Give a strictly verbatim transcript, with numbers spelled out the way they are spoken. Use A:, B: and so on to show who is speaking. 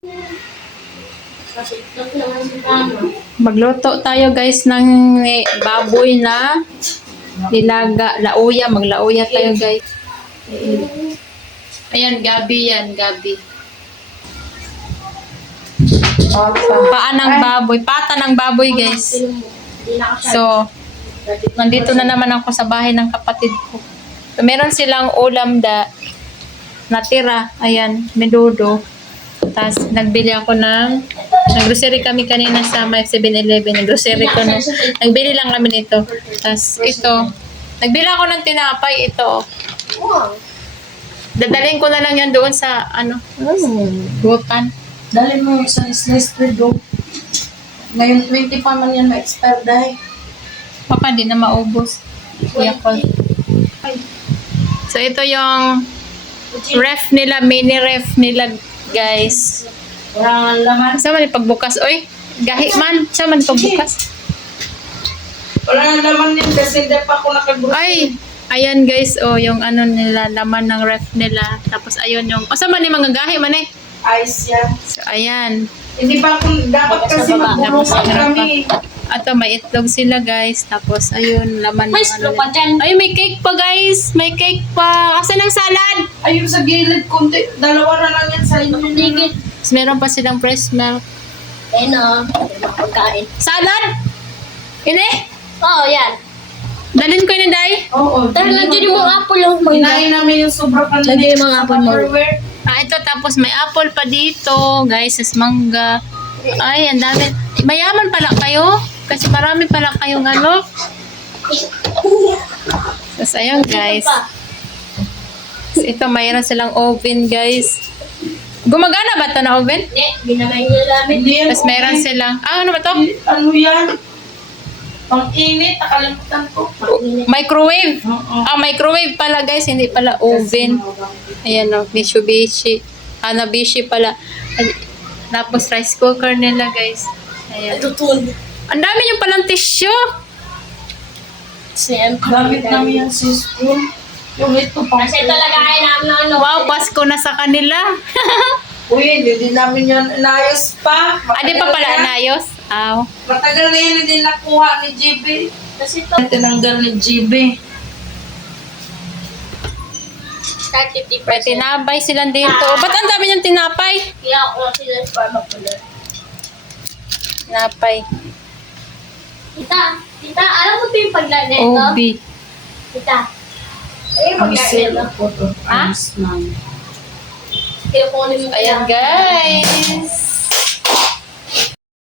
A: Magluto tayo guys ng eh, baboy na nilaga, lauya, maglauya tayo guys. Ayan, gabi yan, gabi. Paan ng baboy, pata ng baboy guys. So, nandito na naman ako sa bahay ng kapatid ko. So, meron silang ulam da natira. Ayan, menudo. Tapos, nagbili ako ng nag-grocery kami kanina sa may seven eleven. Nag-grocery ko na. Nagbili lang kami nito. Tapos, ito. Nagbili ako ng tinapay. Ito. Dadalhin ko na lang yan doon sa, ano, butan.
B: Dali mo yung isang slice bread do. Ngayon twenty pa man yan ma-expire dahil.
A: Baka di na maubos. Kuya ko. So, ito yung ref nila, mini ref nila, guys.
B: Walang laman.
A: Saan man pagbukas? Oy, gahi man. Saan man pagbukas?
B: Walang laman yan kasi hindi pa ako nakag-grocery.
A: Ay, ayan guys. Oh, yung ano nila, laman ng ref nila. Tapos, ayun yung, o saan man yung mga gahi man eh?
B: Ice yan.
A: So, ayan.
B: Hindi pa ako, dapat kasi magbulukan kami.
A: Ato, may itlog sila guys. Tapos, ayun, laman
C: May
A: ng
C: straw
A: ano
C: pa
A: nila.
C: dyan.
A: Ay, may cake pa guys. May cake pa. Asan ang salad?
B: Ayun sa gilid, konti, dalawa na lang yan sa inyo.
C: Tigil.
A: Tapos, meron pa silang fresh milk.
C: Ayun o. Pagkain.
A: Salad? Ini?
C: Oo, yan.
A: Dalhin ko yun, Day.
B: Oo.
C: Dahil nandiyan yung mga apple yung mga.
B: Hinahin namin yung sobra kanina.
C: Lagyan yung mga apple mo.
B: Tupperware.
A: Ah, ito, tapos may apple pa dito, guys, as mangga. Ay, ang dami. Mayaman pala kayo. Kasi marami pala kayong ano. Tapos, ayun, guys. Tapos, ito, mayroon silang oven, guys. Gumagana ba ito na oven?
C: Hindi, ginamay nila namin.
B: Hindi yan.
A: Tapos, mayroon silang, ah, ano ba to?
B: Ano yan? Pang init, nakalimutan ko.
A: Microwave.
B: Oo.
A: Ah, microwave pala, guys. Hindi pala oven. Ayan, o. Mitsubishi. Hanabishi pala. Ay, tapos, rice cooker nila, guys. Ayan.
C: Tutun.
A: Ang dami yung palang tissue.
C: Siyem.
B: Gamit namin yung spoon. Yung ito pang
C: Kasi talaga kaya namin ng ano.
A: Wow, Pasko na sa kanila.
B: Uy, hindi din namin yan inayos pa.
A: Ah, di pa pala
B: na.
A: anayos? Aw.
B: Matagal na yun hindi nakuha ni G B.
C: Kasi ito.
B: Tinanggal ni G B.
C: thirty
A: May
C: percent.
A: tinapay silang dito. Ba't ang dami niyang tinapay?
C: Kaya ako lang sila sa farm pala.
A: Tinapay.
C: Tita, tita, alam mo ito yung paglagay nito?
A: Obi.
C: Tita. Ay, yung
B: Ang
C: paglagay
B: sale
C: nito.
B: ko to.
A: Ha?
B: Ayos lang.
C: Kaya kunin mo
A: Ayan,
C: kaya.
A: guys.